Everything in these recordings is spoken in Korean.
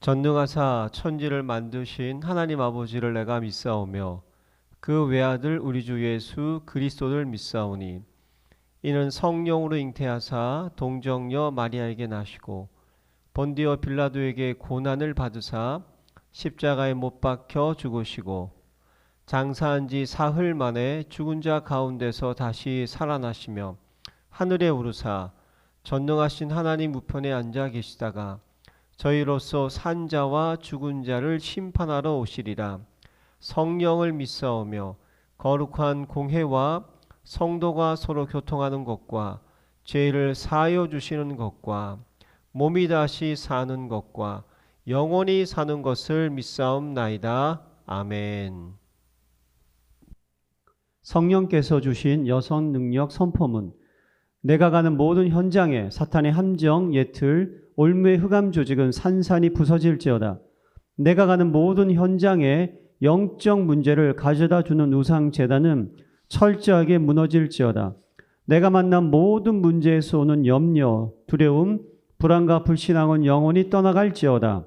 전능하사 천지를 만드신 하나님 아버지를 내가 믿사오며 그 외아들 우리 주 예수 그리스도를 믿사오니 이는 성령으로 잉태하사 동정녀 마리아에게 나시고 본디오 빌라도에게 고난을 받으사 십자가에 못 박혀 죽으시고 장사한 지 사흘 만에 죽은 자 가운데서 다시 살아나시며 하늘에 오르사 전능하신 하나님 우편에 앉아 계시다가 저희로서 산 자와 죽은 자를 심판하러 오시리라. 성령을 믿사오며 거룩한 공회와 성도가 서로 교통하는 것과 죄를 사하여 주시는 것과 몸이 다시 사는 것과 영원히 사는 것을 믿사옵나이다. 아멘. 성령께서 주신 여성 능력 선포문. 내가 가는 모든 현장에 사탄의 함정, 예틀, 올무의 흑암 조직은 산산이 부서질지어다. 내가 가는 모든 현장에 영적 문제를 가져다 주는 우상 제단은 철저하게 무너질지어다. 내가 만난 모든 문제에서 오는 염려, 두려움, 불안과 불신앙은 영원히 떠나갈지어다.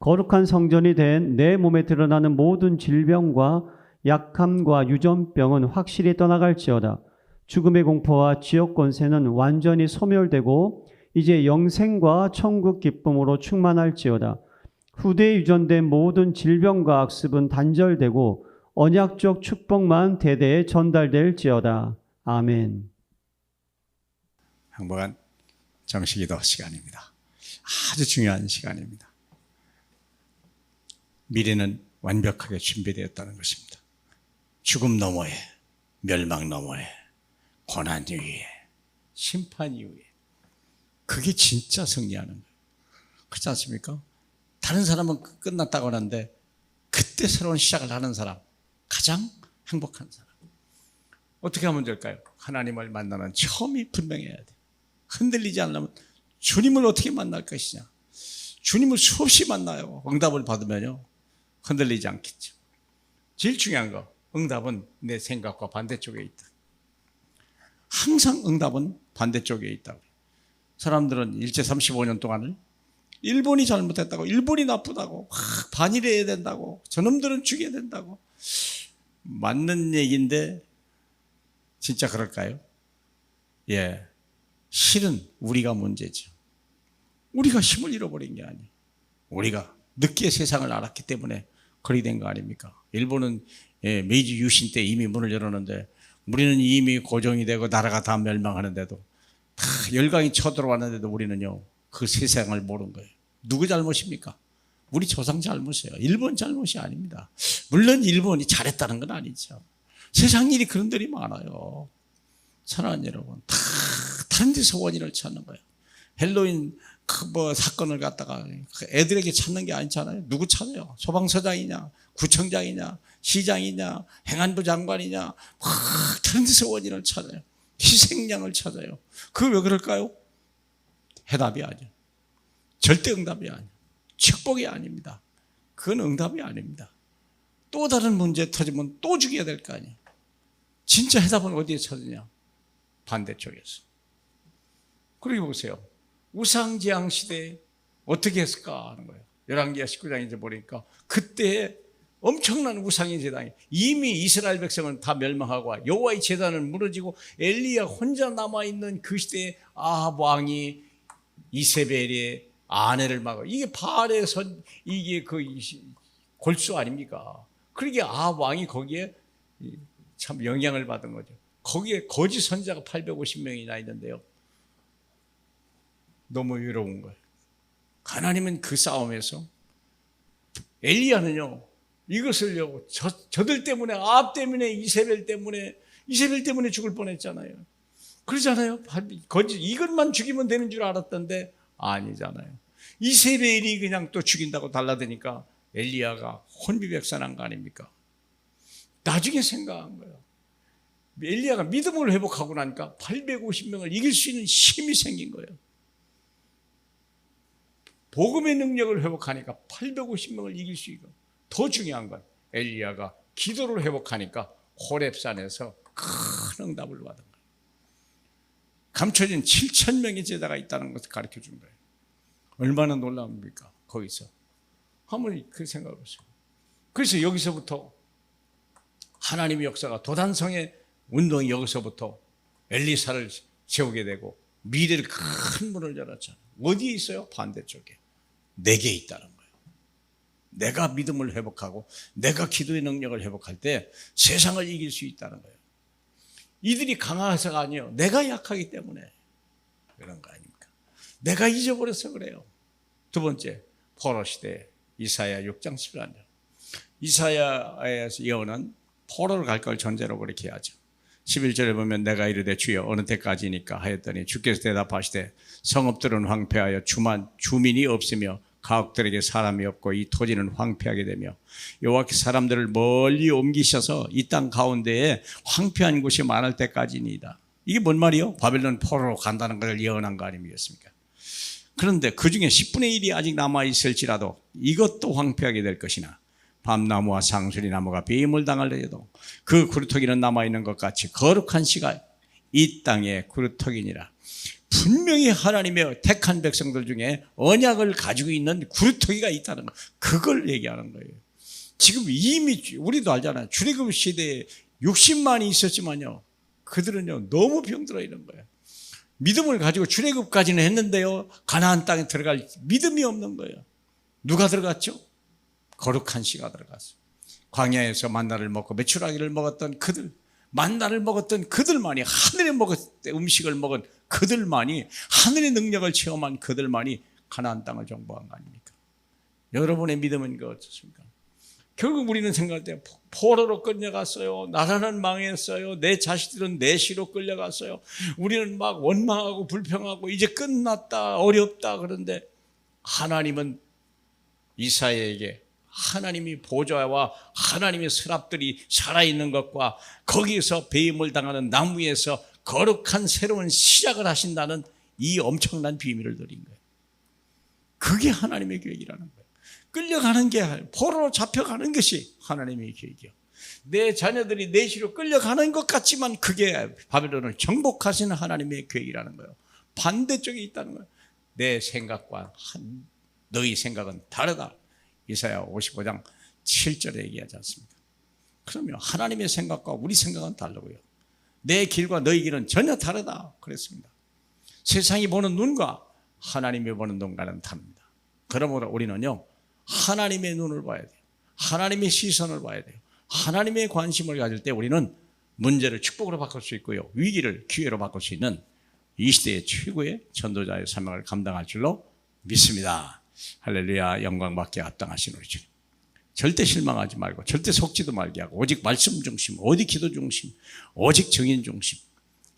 거룩한 성전이 된 내 몸에 드러나는 모든 질병과 약함과 유전병은 확실히 떠나갈지어다. 죽음의 공포와 지옥 권세는 완전히 소멸되고 이제 영생과 천국 기쁨으로 충만할지어다. 후대에 유전된 모든 질병과 악습은 단절되고 언약적 축복만 대대에 전달될지어다. 아멘. 행복한 정식기도 시간입니다. 아주 중요한 시간입니다. 미래는 완벽하게 준비되었다는 것입니다. 죽음 너머에, 멸망 너머에, 고난 이후에, 심판 이후에, 그게 진짜 승리하는 거예요. 그렇지 않습니까? 다른 사람은 끝났다고 하는데 그때 새로운 시작을 하는 사람, 가장 행복한 사람. 어떻게 하면 될까요? 하나님을 만나는 처음이 분명해야 돼요. 흔들리지 않으려면 주님을 어떻게 만날 것이냐. 주님을 수없이 만나요. 응답을 받으면요, 흔들리지 않겠죠. 제일 중요한 거, 응답은 내 생각과 반대쪽에 있다. 항상 응답은 반대쪽에 있다고. 사람들은 일제 35년 동안을 일본이 잘못했다고, 일본이 나쁘다고, 반일해야 된다고, 저놈들은 죽여야 된다고. 맞는 얘기인데 진짜 그럴까요? 예, 실은 우리가 문제죠. 우리가 힘을 잃어버린 게 아니에요. 우리가 늦게 세상을 알았기 때문에 그리 된 거 아닙니까? 일본은 메이지 유신 때 이미 문을 열었는데 우리는 이미 고정이 되고 나라가 다 멸망하는데도 다 열강이 쳐들어왔는데도 우리는요, 그 세상을 모른 거예요. 누구 잘못입니까? 우리 조상 잘못이에요. 일본 잘못이 아닙니다. 물론 일본이 잘했다는 건 아니죠. 세상 일이 그런 들이 많아요. 사랑하는 여러분, 다 다른 데서 원인을 찾는 거예요. 헬로윈 사건을 갖다가 애들에게 찾는 게 아니잖아요. 누구 찾아요? 소방서장이냐, 구청장이냐, 시장이냐, 행안부 장관이냐, 다른 데서 원인을 찾아요. 희생양을 찾아요. 그거 왜 그럴까요? 해답이 아니에요. 절대 응답이 아니에요. 축복이 아닙니다. 그건 응답이 아닙니다. 또 다른 문제 터지면 또 죽여야 될 거 아니에요. 진짜 해답은 어디에 찾느냐? 반대쪽에서. 그리고 보세요. 우상제양 시대에 어떻게 했을까 하는 거예요. 열왕기하 19장에 보니까 그때 엄청난 우상의 제단이, 이미 이스라엘 백성은 다 멸망하고 여호와의 제단은 무너지고 엘리야 혼자 남아있는 그 시대에 아합 왕이 이세벨의 아내를 막아. 이게 바알의 이게 그 골수 아닙니까? 그러게 아합 왕이 거기에 참 영향을 받은 거죠. 거기에 거짓 선자가 850명이나 있는데요, 너무 외로운 거예요. 하나님은 그 싸움에서 엘리야는요, 이것을요, 저들 때문에, 아합 때문에, 이세벨 때문에 죽을 뻔했잖아요. 그러잖아요. 거짓 이것만 죽이면 되는 줄 알았던데 아니잖아요. 이세벨이 그냥 또 죽인다고 달라드니까 엘리야가 혼비백산한 거 아닙니까? 나중에 생각한 거예요. 엘리야가 믿음을 회복하고 나니까 850명을 이길 수 있는 힘이 생긴 거예요. 복음의 능력을 회복하니까 850명을 이길 수 있고, 더 중요한 건 엘리야가 기도를 회복하니까 호렙산에서 큰 응답을 받은 거예요. 감춰진 7,000명의 제자가 있다는 것을 가르쳐 준 거예요. 얼마나 놀라웁니까? 거기서. 한번 그 생각을 보세요. 그래서 여기서부터 하나님의 역사가 도단성의 운동이 여기서부터 엘리사를 세우게 되고 미래를 큰 문을 열었잖아요. 어디에 있어요? 반대쪽에. 내게 있다는 거예요. 내가 믿음을 회복하고 내가 기도의 능력을 회복할 때 세상을 이길 수 있다는 거예요. 이들이 강해서가 아니에요. 내가 약하기 때문에 그런 거 아닙니까? 내가 잊어버려서 그래요. 두 번째, 포로 시대 이사야 6장 11절. 이사야의 예언은 포로를 갈 걸 전제로 그렇게 하죠. 11절에 보면 내가 이르되 주여 어느 때까지니까 하였더니 주께서 대답하시되 성읍들은 황폐하여 주민이 없으며 가옥들에게 사람이 없고 이 토지는 황폐하게 되며 여호와께서 사람들을 멀리 옮기셔서 이 땅 가운데에 황폐한 곳이 많을 때까지니이다. 이게 뭔 말이요? 바벨론 포로로 간다는 것을 예언한 거 아니겠습니까? 그런데 그 중에 10분의 1이 아직 남아있을지라도 이것도 황폐하게 될 것이나 밤나무와 상수리 나무가 배임을 당할래도 그 구루터기는 남아있는 것 같이 거룩한 씨가 이 땅의 구루터기니라. 분명히 하나님의 택한 백성들 중에 언약을 가지고 있는 구루터기가 있다는 거, 그걸 얘기하는 거예요. 지금 이미 우리도 알잖아요. 출애굽 시대에 60만이 있었지만요, 그들은요 너무 병들어 있는 거예요. 믿음을 가지고 출애굽까지는 했는데요, 가나안 땅에 들어갈 믿음이 없는 거예요. 누가 들어갔죠? 거룩한 씨가 들어갔어요. 광야에서 만나를 먹고 메추라기를 먹었던 그들, 만나를 먹었던 그들만이, 하늘의 음식을 먹은 그들만이, 하늘의 능력을 체험한 그들만이 가나안 땅을 정복한 거 아닙니까? 여러분의 믿음은 그 어떻습니까? 결국 우리는 생각할 때 포로로 끌려갔어요. 나라는 망했어요. 내 자식들은 내시로 끌려갔어요. 우리는 막 원망하고 불평하고 이제 끝났다, 어렵다. 그런데 하나님은 이사야에게 하나님이 보좌와 하나님의 서랍들이 살아있는 것과 거기에서 배임을 당하는 나무에서 거룩한 새로운 시작을 하신다는 이 엄청난 비밀을 드린 거예요. 그게 하나님의 계획이라는 거예요. 끌려가는 게, 포로로 잡혀가는 것이 하나님의 계획이요. 내 자녀들이 내시로 끌려가는 것 같지만 그게 바벨론을 정복하시는 하나님의 계획이라는 거예요. 반대쪽에 있다는 거예요. 내 생각과 너희 생각은 다르다. 이사야 55장 7절에 얘기하지 않습니까? 그러면 하나님의 생각과 우리 생각은 다르고요. 내 길과 너희 길은 전혀 다르다 그랬습니다. 세상이 보는 눈과 하나님이 보는 눈과는 다릅니다. 그러므로 우리는요, 하나님의 눈을 봐야 돼요. 하나님의 시선을 봐야 돼요. 하나님의 관심을 가질 때 우리는 문제를 축복으로 바꿀 수 있고요, 위기를 기회로 바꿀 수 있는 이 시대의 최고의 전도자의 사명을 감당할 줄로 믿습니다. 할렐루야. 영광 받게 합당하신 우리 주님, 절대 실망하지 말고 절대 속지도 말게 하고 오직 말씀 중심, 오직 기도 중심, 오직 증인 중심,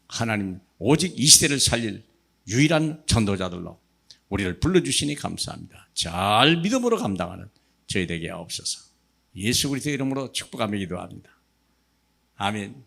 하나님 오직 이 시대를 살릴 유일한 전도자들로 우리를 불러주시니 감사합니다. 잘 믿음으로 감당하는 저희 되게 하옵소서. 예수 그리스도의 이름으로 축복하며 기도합니다. 아멘.